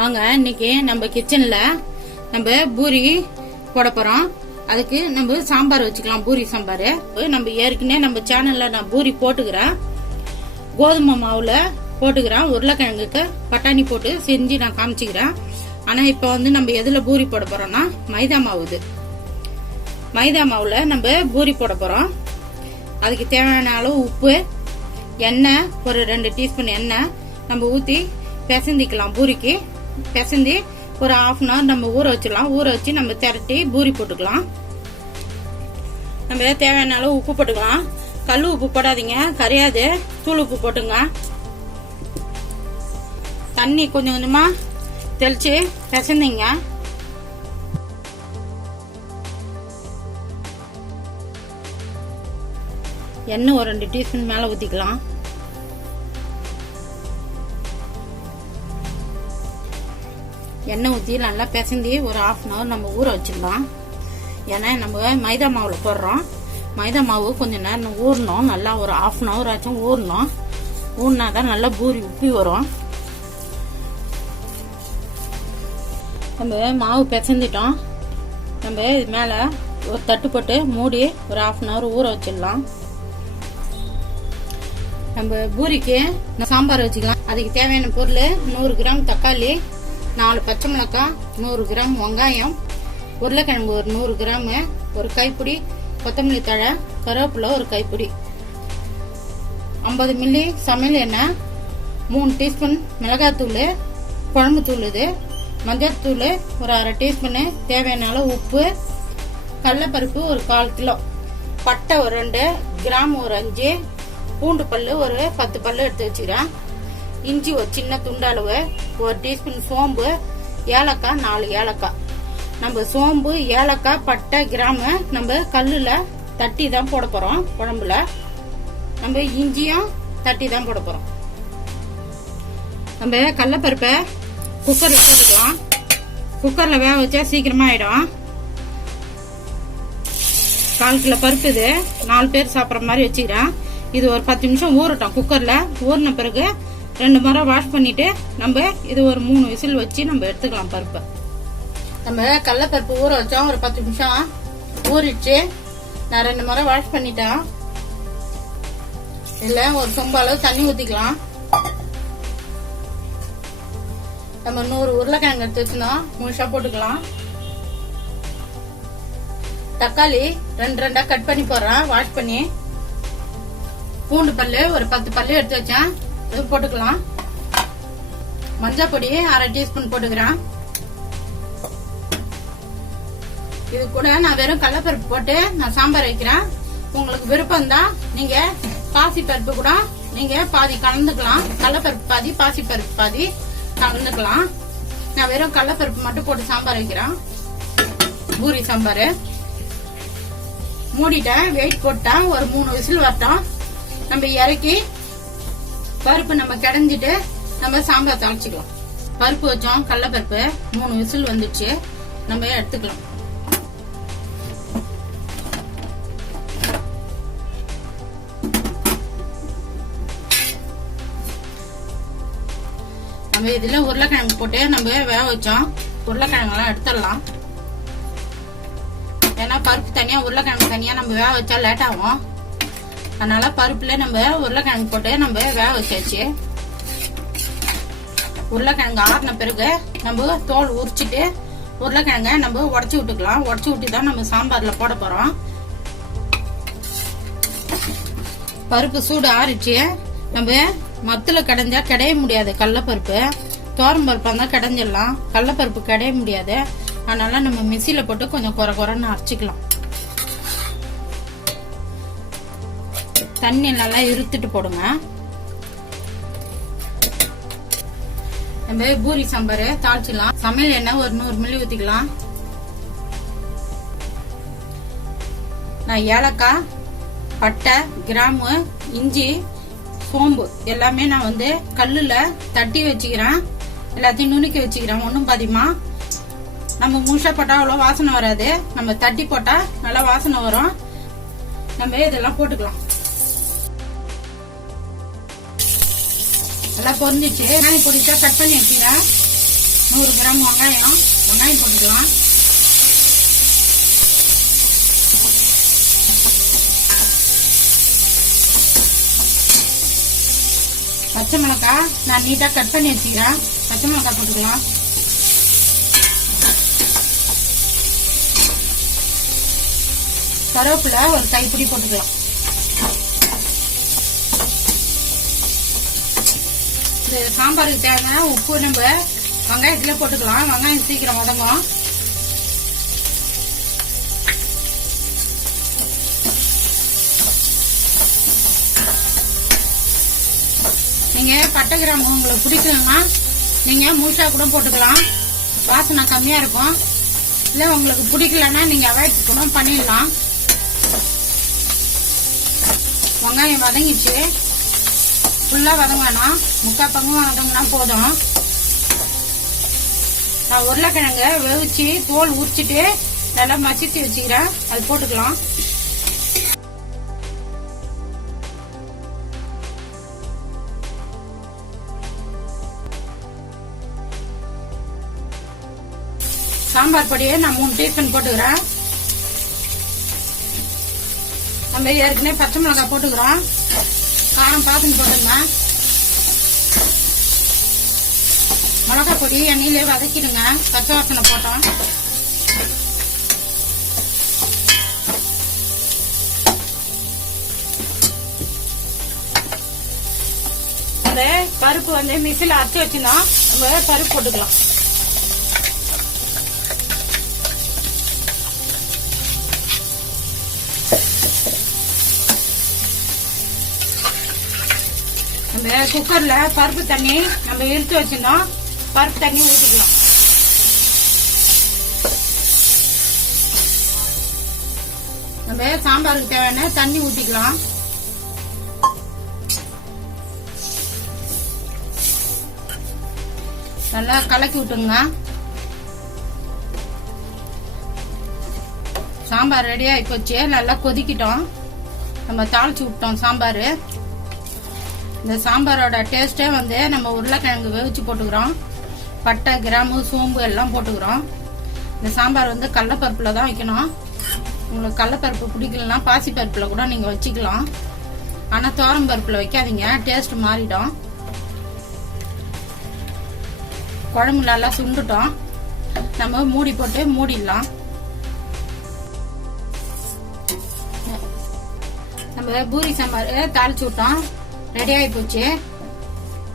வாங்க இன்னைக்கு நம்ம கிச்சன்ல நம்ம பூரி போட போறோம். அதுக்கு நம்ம சாம்பார் வச்சுக்கலாம். பூரி சாம்பார் நம்ம ஏற்கனவே நம்ம சேனல்ல நான் பூரி போட்டுக்கிறேன். கோதுமை மாவுல போட்டுக்கிறேன். உருளைக்கிழங்குக்கு பட்டாணி போட்டு செஞ்சு நான் காமிச்சுக்கிறேன். ஆனா இப்ப வந்து நம்ம எதுல பூரி போட போறோம்னா மைதா மாவு. இது மைதா மாவுல நம்ம பூரி போட போறோம். அதுக்கு தேவையான அளவு உப்பு, எண்ணெய், ஒரு 2 டீஸ்பூன் எண்ணெய் நம்ம ஊத்தி பிசைந்திக்கலாம். பூரிக்கு பிசைந்தி ஒரு 1/2 hour நம்ம ஊற வச்சிடலாம். ஊற வச்சு நம்ம திரட்டி பூரி போட்டுக்கலாம். நம்ம தேவையான அளவு உப்பு போட்டுக்கலாம். கல் உப்பு போடாதீங்க, கரையாது. தூள் உப்பு போட்டுங்க. தண்ணி கொஞ்சம் கொஞ்சமா தெளிச்சு பிசைந்தீங்க. எண்ணெய் ஒரு 2 டீஸ்பூன் மேல ஊத்திக்கலாம். எண்ணெய் ஊற்றி நல்லா பிசைந்தி ஒரு 1/2 hour நம்ம ஊற வச்சிடலாம். ஏன்னா நம்ம மைதா மாவுல போடுறோம். மைதா மாவு கொஞ்சம் நேரம் ஊறணும். நல்லா ஒரு 1/2 hour ஆச்சும் ஊறணும். ஊறினாதான் நல்லா பூரி உப்பி வரும். நம்ம மாவு பிசைஞ்சிட்டோம். நம்ம இது மேல ஒரு தட்டு போட்டு மூடி ஒரு 1/2 hour ஊற வச்சிடலாம். நம்ம பூரிக்கு சாம்பார் வச்சுக்கலாம். அதுக்கு தேவையான பொருள் 100 கிராம் தக்காளி, 4 பச்சை மிளகாய், 100 கிராம் வெங்காயம், உருளைக்கிழங்கு ஒரு 100 கிராம், ஒரு கைப்பிடி கொத்தமல்லி தழை, கருவேப்பிலை ஒரு கைப்பிடி, 50 மில்லி சமையல் எண்ணெய், 3 டீஸ்பூன் மிளகாத்தூள், குழம்பு தூள், இது மஞ்சள் தூள் ஒரு 1/2 டீஸ்பூனு, தேவையான அளவு உப்பு, கடலைப்பருப்பு ஒரு 1/4 கிலோ, பட்டை ஒரு 2, கிராம் ஒரு 5, பூண்டு பல்லு ஒரு 10 பல்லு எடுத்து வச்சுக்கிறேன். இஞ்சி ஒரு சின்ன துண்டளவு, 1 டீஸ்பூன் சோம்பு, ஏலக்காய் 4 ஏலக்காய். நம்ம சோம்பு, ஏலக்காய், பட்டை, கிராம நம்ம கல்லுல தட்டி தான் போட போறோம். குழம்புல நம்ம இஞ்சியும் தட்டி தான் போட போறோம். நம்ம கடலைப்பருப்பை குக்கர்ல போட்டுக்கலாம். குக்கர்ல வேக வச்சா சீக்கிரமா ஆயிடும். 1/4 கிலோ பருப்பு, இது 4 பேர் சாப்பிட்ற மாதிரி வச்சுக்கிறேன். இது ஒரு 10 நிமிஷம் ஊறட்டும். குக்கர்ல ஊறின பிறகு 2 முறை வாஷ் பண்ணிட்டு நம்ம இது ஒரு 3 விசில் வச்சு நம்ம எடுத்துக்கலாம். பருப்பை நம்ம கடலைப்பருப்பு ஊற வச்சோம். ஒரு 10 நிமிஷம் ஊறிடுச்சு. நான் 2 முறை வாஷ் பண்ணிட்டேன். இதுல ஒரு சொம்பு அளவு தண்ணி ஊத்திக்கலாம். நம்ம 100 உருளைக்கிழங்கு எடுத்து வச்சிருந்தோம், முழுசா போட்டுக்கலாம். தக்காளி 2 கட் பண்ணி போடுறேன், வாஷ் பண்ணி. பூண்டு பல்லு ஒரு 10 பல்லு எடுத்து வச்சேன், இது போட்டுக்கலாம். மஞ்சள் பொடி 1/2 டீஸ்பூன் போட்டுக்கிறேன். இது கூட நான் வெறும் கடலைப்பருப்பு போட்டு நான் சாம்பார் வைக்கிறேன். உங்களுக்கு விருப்பம் தான் நீங்க பாசி பருப்பு கூட நீங்க பாதி கலந்துக்கலாம். கடலைப்பருப்பு பாதி, பாசி பருப்பு பாதி கலந்துக்கலாம். நான் வெறும் கடலைப்பருப்பு மட்டும் போட்டு சாம்பார் வைக்கிறேன். பூரி சாம்பார் மூடிட்டேன், வெயிட் போட்டேன். ஒரு 3 விசில் வரட்டும். நம்ம இறக்கி பருப்பு நம்ம கடைஞ்சிட்டு நம்ம சாம்பார் தாளிச்சுக்கலாம். பருப்பு வச்சோம், கடலைப்பருப்பு 3 விசில் வந்துச்சு. நம்ம எடுத்துக்கலாம். நம்ம இதுல உருளைக்கிழங்கு போட்டு நம்ம வேக வச்சோம். உருளைக்கிழங்கெல்லாம் எடுத்துடலாம். ஏன்னா பருப்பு தனியா உருளைக்கிழங்கு தனியா நம்ம வேக வச்சா லேட் ஆகும். அதனால பருப்புல நம்ம உருளைக்கிழங்கு போட்டு நம்ம வேக வச்சாச்சு. உருளைக்கிழங்கு ஆறின பிறகு நம்ம தோல் உரிச்சிட்டு உருளைக்கிழங்க நம்ம உடச்சி விட்டுக்கலாம். உடச்சி விட்டு தான் நம்ம சாம்பார்ல போட போறோம். பருப்பு சூடு ஆறிச்சு. நம்ம மத்துல கடைஞ்சா கிடைய முடியாது. கடலைப்பருப்பு தோரம் பருப்பா இருந்தா கடைஞ்சிடலாம். கடலைப்பருப்பு கிடைய முடியாது. அதனால நம்ம மிக்சியில போட்டு கொஞ்சம் குறைன்னு அரைச்சிக்கலாம். தண்ணி நல்லா இருத்துட்டு போடுங்க. நம்ம பூரி சாம்பார் தாளிச்சிடலாம். சமையல் எண்ணெய் ஒரு 100 மில்லி ஊத்திக்கலாம். நான் ஏலக்காய், பட்டை, கிராம்பு, இஞ்சி, சோம்பு எல்லாமே நான் வந்து கல்லுல தட்டி வச்சுக்கிறேன். எல்லாத்தையும் நுணுக்கி வச்சுக்கிறேன். ஒன்னும் பாதிமா. நம்ம முழுசா போட்டா அவ்வளவு வாசனை வராது. நம்ம தட்டி போட்டா நல்லா வாசனை வரும். நம்ம இதெல்லாம் போட்டுக்கலாம். நல்லா பொரிஞ்சிச்சு. பொடிச்சா கட் பண்ணி வச்சுக்கிறேன். 100 கிராம் வெங்காயம் போட்டுக்கலாம். பச்சை மிளகாய் நான் நீட்டாக கட் பண்ணி வச்சுக்கிறேன். பச்சை மிளகாய் போட்டுக்கலாம். கருவேப்பிலை ஒரு கைப்பிடி போட்டுக்கலாம். இந்த சாம்பாருக்கு தேவையான உப்பு நம்ம வெங்காயத்துல போட்டுக்கலாம். வெங்காயம் சீக்கிரம் வதங்கும். நீங்க பட்டை கிராம்பு உங்களுக்கு பிடிக்குங்கன்னா நீங்க முழுசா கூட போட்டுக்கலாம். வாசனை கம்மியா இருக்கும். இல்ல உங்களுக்கு பிடிக்கலன்னா நீங்க அவாய்ட் கூட பண்ணிடலாம். வெங்காயம் வதங்கிச்சு. ஃபுல்லா வதங்க வேணாம், 3/4 பங்கம் வதங்கினா போதும். நான் உருளைக்கிழங்க வேவிச்சு தோல் உரிச்சிட்டு நல்லா மசிச்சு வச்சுக்கிறேன். அது போட்டுக்கலாம். சாம்பார் பொடியை நான் 3 டீஸ்பூன் போட்டுக்கிறேன். நம்ம ஏற்கனவே பச்சை மிளகாய் போட்டுக்கிறோம். காரம் பார்த்துன்னு போட்டுங்க. மிளகாய் பொடி எண்ணெயிலே வதக்கிடுங்க. பச்சை வாசனை போட்டோம். அந்த பருப்பு வந்து மிக்சியில் அரைச்சி வச்சுருந்தோம். நம்ம பருப்பு போட்டுக்கலாம். நம்ம குக்கர்ல பருப்பு தண்ணி நம்ம இழுத்து வச்சிருந்தோம். பருப்பு தண்ணி ஊற்றிக்கலாம். நம்ம சாம்பாருக்கு தேவையான தண்ணி ஊற்றிக்கலாம். நல்லா கலக்கி விட்டுங்க. சாம்பார் ரெடி ஆகி போச்சு. நல்லா கொதிக்கிட்டோம். நம்ம தாளிச்சு விட்டோம் சாம்பார். இந்த சாம்பாரோட டேஸ்டே வந்து நம்ம உருளைக்கிழங்கு வேவிச்சு போட்டுக்கிறோம். பட்டை கிராம்பு சோம்பு எல்லாம் போட்டுக்கிறோம். இந்த சாம்பார் வந்து கடலைப்பருப்புல தான் வைக்கணும். உங்களுக்கு கடலைப்பருப்பு பிடிக்கலன்னா பாசி பருப்புல கூட நீங்க வச்சுக்கலாம். ஆனா தோரம் பருப்புல வைக்காதீங்க, டேஸ்ட் மாறிடும். குழம்பு நல்லா சுண்டுட்டோம். நம்ம மூடி போட்டு மூடிடலாம். நம்ம பூரி சாம்பார் தாளிச்சு விட்டோம். ரெடி ஆகி போச்சு.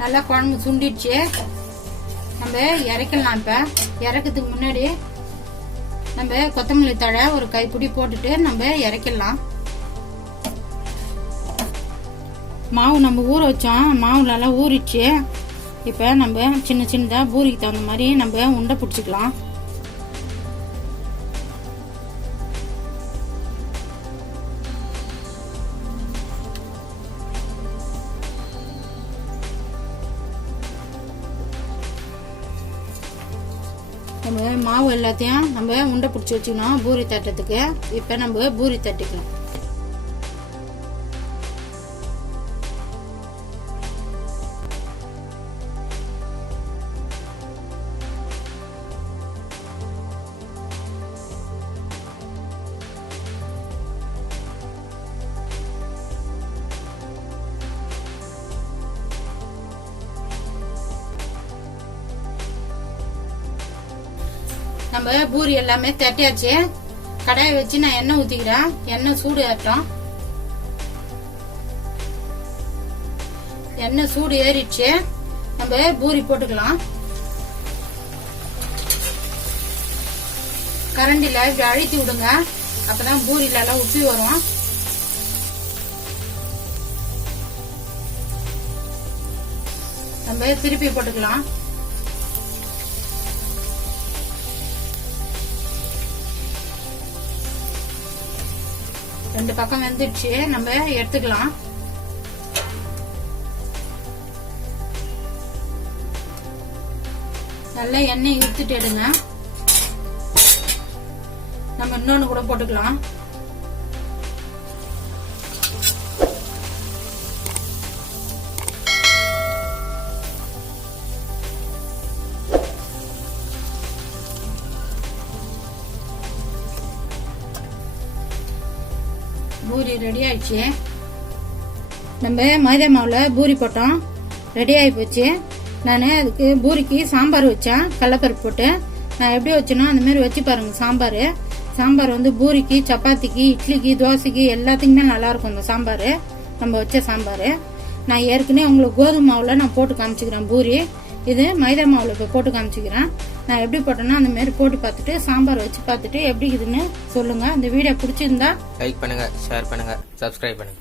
நல்லா குழம்பு சுண்டிடுச்சு. நம்ம இறக்கலாம். இப்ப இறக்கிறதுக்கு முன்னாடி நம்ம கொத்தமல்லி தழை ஒரு கைப்பிடி போட்டுட்டு நம்ம இறக்கலாம். மாவு நம்ம ஊற வச்சோம். மாவு நல்லா ஊறிச்சு. இப்ப நம்ம சின்ன சின்னதா பூரிக்கு தகுந்த மாதிரி நம்ம உண்டை பிடிச்சிக்கலாம். நம்ம மாவு எல்லாத்தையும் நம்ம உண்டை பிடிச்சி வச்சுக்கணும் பூரி தட்டுறதுக்கு. இப்ப நம்ம பூரி தட்டிக்கலாம். நம்ம பூரி எல்லாமே தட்டியாச்சு. கடாயை வச்சு நான் எண்ணெய் ஊத்திக்கிறேன். எண்ணெய் சூடு ஏறட்டும். எண்ணெய் சூடு ஏறிடுச்சு. நம்ம பூரி போட்டுக்கலாம். கரண்டில இப்படி அழுத்தி விடுங்க. அப்பதான் பூரியில எல்லாம் உப்பி வரும். நம்ம திருப்பி போட்டுக்கலாம். ரெண்டு பக்கம் வெந்துடுச்சு. நம்ம எடுத்துக்கலாம். நல்லா எண்ணெய் இழுத்துட்டு எடுங்க. நம்ம இன்னொன்னு கூட போட்டுக்கலாம். பூரி ரெடி ஆயிடுச்சு. நம்ம மைதா மாவுல பூரி போட்டோம், ரெடி ஆகி போச்சு. நான் அதுக்கு பூரிக்கு சாம்பார் வச்சேன், கடலப்பருப்பு போட்டு. நான் எப்படி வச்சேனோ அந்த மாதிரி வச்சு பாருங்க. சாம்பார் வந்து பூரிக்கு, சப்பாத்திக்கு, இட்லிக்கு, தோசைக்கு எல்லாத்துக்குமே நல்லா இருக்கும் இந்த சாம்பார், நம்ம வச்ச சாம்பார். நான் ஏற்கனவே உங்களுக்கு கோதுமை மாவுல நான் போட்டு காமிச்சுக்கிறேன் பூரி. இது மைதா மாவுல இப்போ போட்டு காமிச்சுக்கிறேன். நான் எப்படி போட்டேன்னா அந்த மாதிரி போட்டு பார்த்துட்டு சாம்பார் வச்சு பார்த்துட்டு எப்படி இருக்குதுன்னு சொல்லுங்க. இந்த வீடியோ பிடிச்சிருந்தா லைக் பண்ணுங்க, ஷேர் பண்ணுங்க, சப்ஸ்கிரைப் பண்ணுங்க.